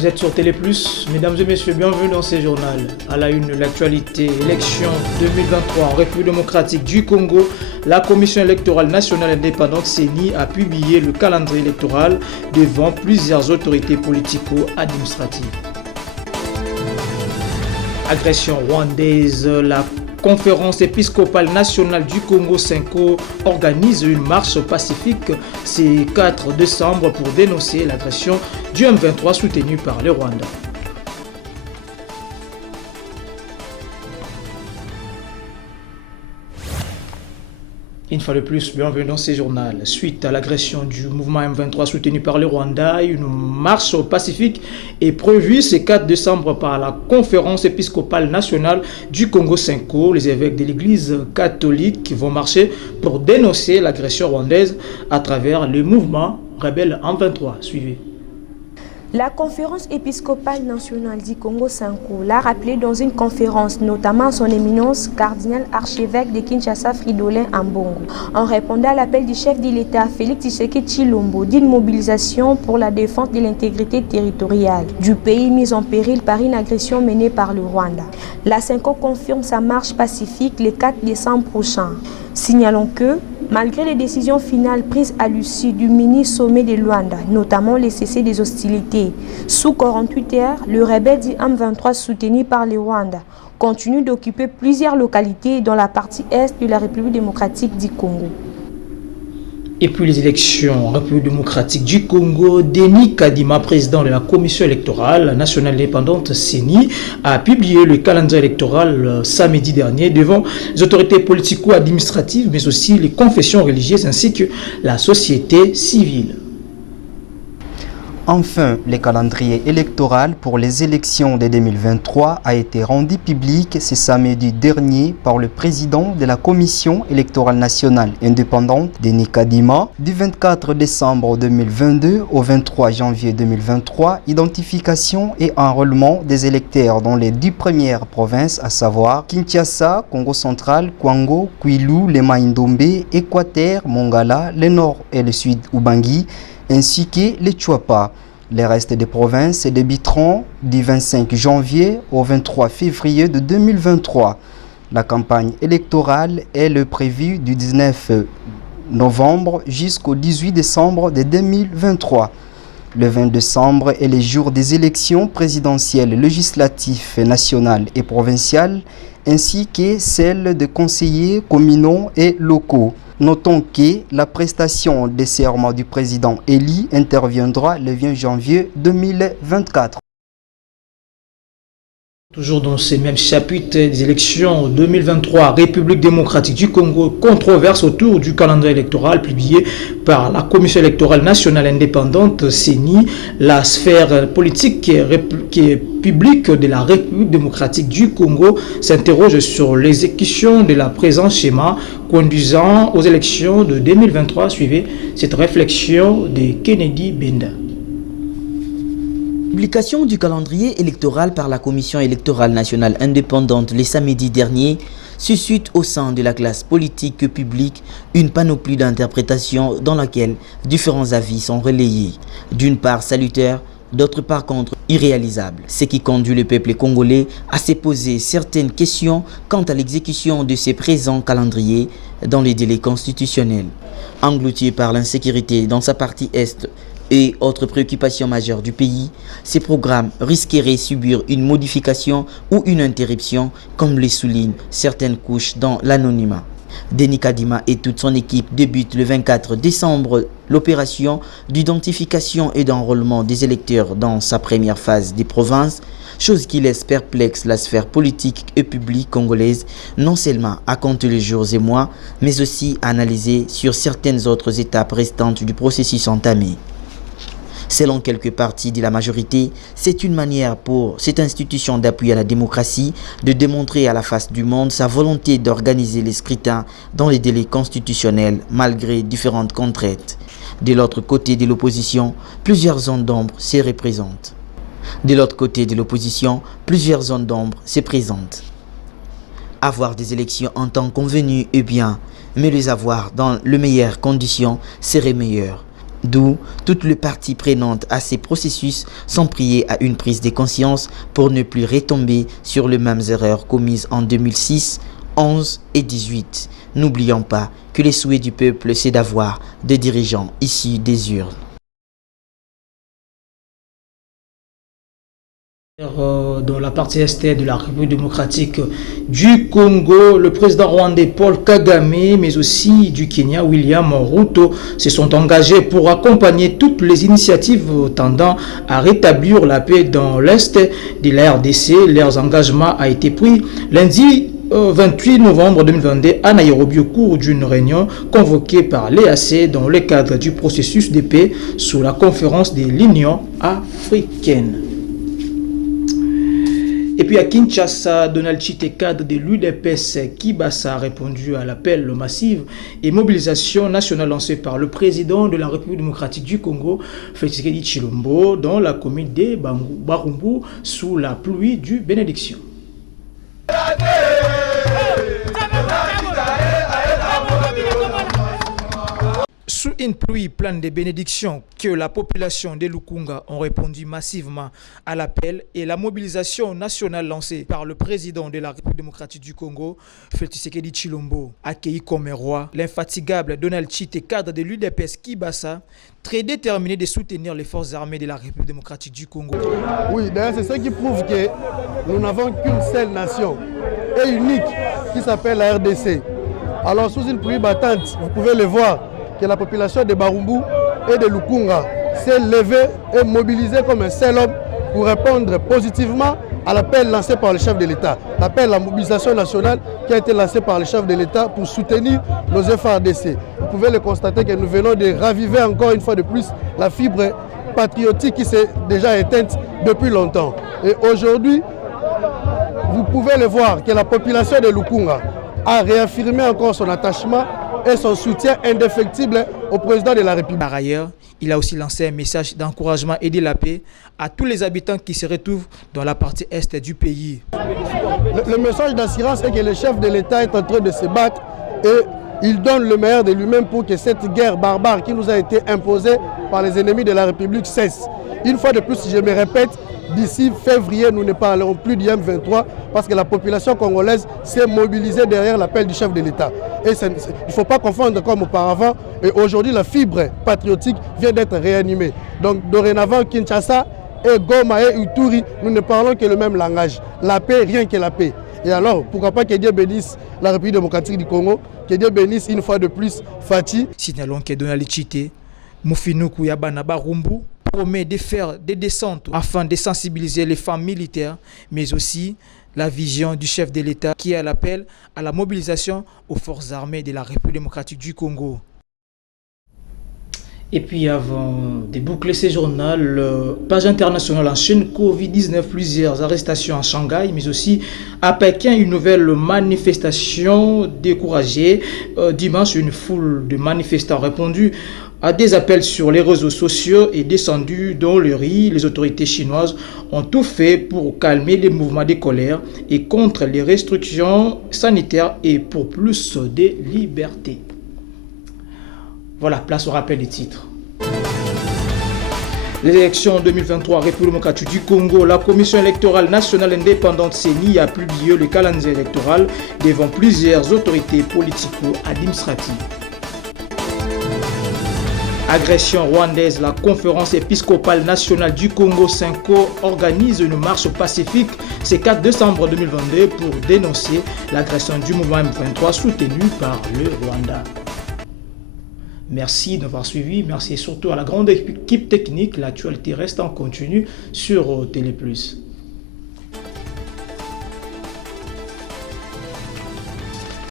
Vous êtes sur Télé Plus, mesdames et messieurs, bienvenue dans ce journal. À la une, l'actualité, élection 2023 en République démocratique du Congo, la Commission électorale nationale indépendante CENI a publié le calendrier électoral devant plusieurs autorités politico-administratives. Agression rwandaise, la Conférence épiscopale nationale du Congo (CENCO) organise une marche pacifique ce 4 décembre pour dénoncer l'agression du M23 soutenue par le Rwanda. Une fois de plus, bienvenue dans ce journal. Suite à l'agression du mouvement M23 soutenu par le Rwanda, une marche pacifique est prévue ce 4 décembre par la Conférence épiscopale nationale du Congo (CENCO). Les évêques de l'Église catholique vont marcher pour dénoncer l'agression rwandaise à travers le mouvement rebelle M23. Suivez. La conférence épiscopale nationale du Congo (CENCO) l'a rappelé dans une conférence, notamment son éminence cardinal archevêque de Kinshasa Fridolin Ambongo, en répondant à l'appel du chef de l'État Félix Tshisekedi Tshilombo d'une mobilisation pour la défense de l'intégrité territoriale du pays mis en péril par une agression menée par le Rwanda. La CENCO confirme sa marche pacifique le 4 décembre prochain. Signalons que, malgré les décisions finales prises à l'issue du mini-sommet de Luanda, notamment les cessez des hostilités, sous 48 heures, le rebelle dit M23 soutenu par le Rwanda continue d'occuper plusieurs localités dans la partie est de la République démocratique du Congo. Et puis les élections en République démocratique du Congo, Denis Kadima, président de la Commission électorale nationale indépendante CENI, a publié le calendrier électoral samedi dernier devant les autorités politico-administratives, mais aussi les confessions religieuses ainsi que la société civile. Enfin, le calendrier électoral pour les élections de 2023 a été rendu public ce samedi dernier par le président de la Commission électorale nationale indépendante, Denis Kadima, du 24 décembre 2022 au 23 janvier 2023, identification et enrôlement des électeurs dans les 10 premières provinces, à savoir Kinshasa, Congo central, Kwango, Kwilu, Lema-Indombe, Équateur, Mongala, le nord et le sud Ubangi, ainsi que les Tchouapa. Les restes des provinces débuteront du 25 janvier au 23 février de 2023. La campagne électorale est prévue du 19 novembre jusqu'au 18 décembre de 2023. Le 20 décembre est le jour des élections présidentielles, législatives, nationales et provinciales, ainsi que celles des conseillers communaux et locaux. Notons que la prestation des serments du président élu interviendra le 20 janvier 2024. Toujours dans ces mêmes chapitres des élections 2023, République démocratique du Congo, controverse autour du calendrier électoral publié par la Commission électorale nationale indépendante CENI. La sphère politique qui est publique de la République démocratique du Congo s'interroge sur l'exécution de la présent schéma conduisant aux élections de 2023. Suivez cette réflexion de Kennedy Benda. Publication du calendrier électoral par la Commission électorale nationale indépendante le samedi dernier suscite au sein de la classe politique publique une panoplie d'interprétations dans laquelle différents avis sont relayés. D'une part salutaires, d'autre part contre irréalisables, ce qui conduit le peuple congolais à se poser certaines questions quant à l'exécution de ces présents calendriers dans les délais constitutionnels. Englouti par l'insécurité dans sa partie est et autres préoccupations majeures du pays, ces programmes risqueraient de subir une modification ou une interruption, comme le soulignent certaines couches dans l'anonymat. Denis Kadima et toute son équipe débutent le 24 décembre l'opération d'identification et d'enrôlement des électeurs dans sa première phase des provinces, chose qui laisse perplexe la sphère politique et publique congolaise, non seulement à compter les jours et mois, mais aussi à analyser sur certaines autres étapes restantes du processus entamé. Selon quelques partis de la majorité, c'est une manière pour cette institution d'appui à la démocratie de démontrer à la face du monde sa volonté d'organiser les scrutins dans les délais constitutionnels malgré différentes contraintes. De l'autre côté de l'opposition, plusieurs zones d'ombre se représentent. Avoir des élections en temps convenu est bien, mais les avoir dans les meilleures conditions serait meilleur. D'où toutes les parties prenantes à ces processus sont priées à une prise de conscience pour ne plus retomber sur les mêmes erreurs commises en 2006, 11 et 18. N'oublions pas que les souhaits du peuple, c'est d'avoir des dirigeants issus des urnes. Dans la partie est de la République démocratique du Congo, le président rwandais Paul Kagame, mais aussi du Kenya William Ruto, se sont engagés pour accompagner toutes les initiatives tendant à rétablir la paix dans l'est de la RDC. Leurs engagements a été pris lundi 28 novembre 2022 à Nairobi au cours d'une réunion convoquée par l'EAC dans le cadre du processus de paix sous la conférence de l'Union africaine. Et puis à Kinshasa, Donald Chite, cadre de l'UDPS Kibasa, a répondu à l'appel massif et mobilisation nationale lancée par le président de la République démocratique du Congo, Félix Tshisekedi Tshilombo, dans la commune de Barumbu, sous la pluie du bénédiction. Sous une pluie pleine de bénédictions que la population de Lukunga ont répondu massivement à l'appel et la mobilisation nationale lancée par le président de la République démocratique du Congo, Félix Tshisekedi Tshilombo, accueilli comme roi, l'infatigable Donald Chite, cadre de l'UDPS Kibasa, très déterminé de soutenir les forces armées de la République démocratique du Congo. Oui, d'ailleurs c'est ce qui prouve que nous n'avons qu'une seule nation et unique qui s'appelle la RDC. Alors sous une pluie battante, vous pouvez le voir, que la population de Barumbu et de Lukunga s'est levée et mobilisée comme un seul homme pour répondre positivement à l'appel lancé par le chef de l'État. L'appel à la mobilisation nationale qui a été lancé par le chef de l'État pour soutenir nos FARDC. Vous pouvez le constater que nous venons de raviver encore une fois de plus la fibre patriotique qui s'est déjà éteinte depuis longtemps. Et aujourd'hui, vous pouvez le voir que la population de Lukunga a réaffirmé encore son attachement et son soutien indéfectible au président de la République. Par ailleurs, il a aussi lancé un message d'encouragement et de la paix à tous les habitants qui se retrouvent dans la partie est du pays. Le message d'assurance est que le chef de l'État est en train de se battre et il donne le meilleur de lui-même pour que cette guerre barbare qui nous a été imposée par les ennemis de la République cesse. Une fois de plus, je me répète, d'ici février, nous ne parlerons plus du M23 parce que la population congolaise s'est mobilisée derrière l'appel du chef de l'État. Et il ne faut pas confondre comme auparavant. Et aujourd'hui, la fibre patriotique vient d'être réanimée. Donc dorénavant, Kinshasa et Goma et Ituri, nous ne parlons que le même langage. La paix, rien que la paix. Et alors, pourquoi pas que Dieu bénisse la République démocratique du Congo, que Dieu bénisse une fois de plus Fati. Signalons que Donald Chite, Mufinuku Yabana Barumbu, promet de faire des descentes afin de sensibiliser les femmes militaires, mais aussi la vision du chef de l'État qui est à l'appel à la mobilisation aux forces armées de la République démocratique du Congo. Et puis avant de boucler ces journaux, page internationale en Chine, Covid-19, plusieurs arrestations à Shanghai, mais aussi à Pékin, une nouvelle manifestation découragée. Dimanche, une foule de manifestants a répondu à des appels sur les réseaux sociaux et descendu dans le riz. Les autorités chinoises ont tout fait pour calmer les mouvements de colère et contre les restrictions sanitaires et pour plus de liberté. Voilà, place au rappel des titres. Les élections 2023 République démocratique du Congo, la Commission électorale nationale indépendante CENI a publié le calendrier électoral devant plusieurs autorités politico-administratives. Agression rwandaise, la conférence épiscopale nationale du Congo (CENCO) organise une marche pacifique ce 4 décembre 2022 pour dénoncer l'agression du mouvement M23 soutenu par le Rwanda. Merci d'avoir suivi, merci surtout à la grande équipe technique. L'actualité reste en continu sur Télé+.